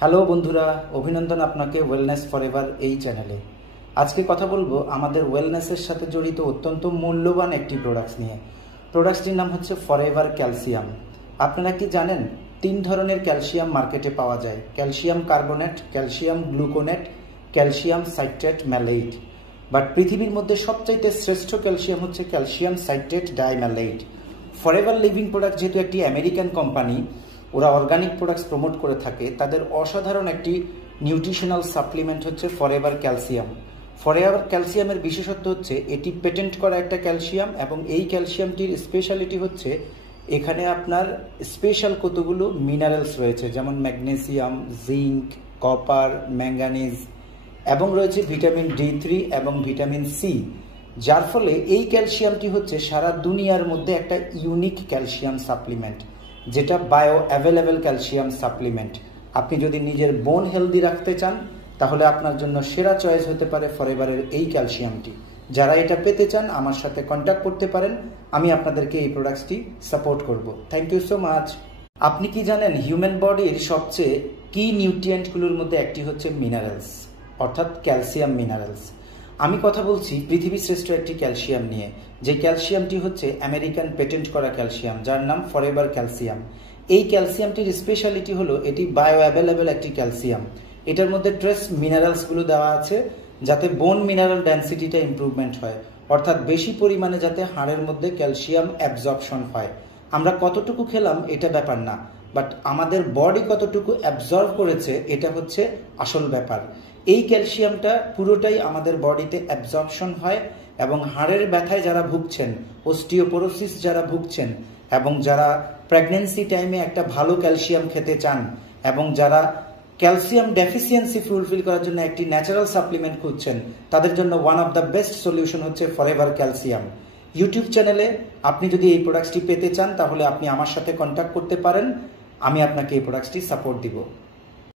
Hello বন্ধুরা, অভিনন্দন আপনাকে ওয়েলনেস ফরএভার এই চ্যানেলে। আজকে কথা বলবো আমাদের ওয়েলনেসের সাথে জড়িত অত্যন্ত মূল্যবান একটি প্রোডাক্টস নিয়ে। প্রোডাক্টসটির নাম হচ্ছে ফরএভার ক্যালসিয়াম। আপনারা কি জানেন 3 ধরনের ক্যালসিয়াম মার্কেটে পাওয়া যায়: calcium carbonate, calcium gluconate, calcium citrate malate. But পৃথিবীর মধ্যে সবচাইতে শ্রেষ্ঠ ক্যালসিয়াম হচ্ছে calcium citrate dimalate. Forever Living product যেহেতু একটি আমেরিকান কোম্পানি, ওরা অর্গানিক প্রোডাক্টস প্রমোট করে থাকে, তাদের অসাধারণ একটি নিউট্রিশনাল সাপ্লিমেন্ট হচ্ছে ফরএভার ক্যালসিয়াম। ফরএভার ক্যালসিয়ামের বিশেষত্ব হচ্ছে এটি পেটেন্ট করা একটা ক্যালসিয়াম, এবং এই ক্যালসিয়ামটির স্পেশালিটি হচ্ছে এখানে আপনার স্পেশাল কতগুলো মিনারেলস রয়েছে, যেমন ম্যাগনেসিয়াম, জিঙ্ক, কপার, ম্যাঙ্গানিজ, এবং রয়েছে ভিটামিন D3 এবং ভিটামিন সি, যার ফলে এই ক্যালসিয়ামটি হচ্ছে সারা দুনিয়ার মধ্যে একটা ইউনিক ক্যালসিয়াম সাপ্লিমেন্ট, যেটা বায়ো অ্যাভেলেবল ক্যালসিয়াম সাপ্লিমেন্ট। আপনি যদি নিজের বোন হেলদি রাখতে চান, তাহলে আপনার জন্য সেরা চয়েস হতে পারে ফরএভারের এই ক্যালসিয়ামটি। যারা এটা পেতে চান আমার সাথে কন্ট্যাক্ট করতে পারেন, আমি আপনাদেরকে এই প্রোডাক্টসটি সাপোর্ট করব। Thank you so much. আপনি কি জানেন হিউম্যান বডির সবচেয়ে কি নিউট্রিয়েন্টগুলোর মধ্যে একটি হচ্ছে মিনারেলস, অর্থাৎ ক্যালসিয়াম মিনারেলস। আমি কথা বলছি পৃথিবী শ্রেষ্ঠ একটি ক্যালসিয়াম নিয়ে, যে ক্যালসিয়ামটি হচ্ছে আমেরিকান পেটেন্ট করা ক্যালসিয়াম, যার নাম ফরএভার ক্যালসিয়াম। এই ক্যালসিয়ামটির স্পেশালিটি হলো এটি বায়ো অ্যাভেলেবল একটি ক্যালসিয়াম। এটার মধ্যে ট্রেস মিনারেলসগুলো দেওয়া আছে যাতে বোন মিনারেল ডেন্সিটিটা ইমপ্রুভমেন্ট হয়, অর্থাৎ বেশি পরিমাণে যাতে হাড়ের মধ্যে ক্যালসিয়াম অ্যাবজর্পশন হয়। আমরা কতটুকু খেলাম এটা ব্যাপার না, বাট আমাদের বডি কতটুকু অ্যাবজর্ব করেছে এটা হচ্ছে আসল ব্যাপার। এই ক্যালসিয়ামটা পুরোটাই আমাদের বডিতে অ্যাবজর্পশন হয়, এবং হাড়ের ব্যথায় যারা ভুগছেন, অস্টিওপোরোসিস যারা ভুগছেন, এবং যারা প্রেগন্যান্সি টাইমে একটা ভালো ক্যালসিয়াম খেতে চান, এবং যারা ক্যালসিয়াম ডেফিসিয়েন্সি ফুলফিল করার জন্য একটি ন্যাচারাল সাপ্লিমেন্ট খুঁজছেন, তাদের জন্য one of the best solution হচ্ছে ফরএভার ক্যালসিয়াম। ইউটিউব চ্যানেলে আপনি যদি এই প্রোডাক্টসটি পেতে চান, তাহলে আপনি আমার সাথে কন্ট্যাক্ট করতে পারেন, আমি আপনাকে এই প্রোডাক্টসটি সাপোর্ট দিব।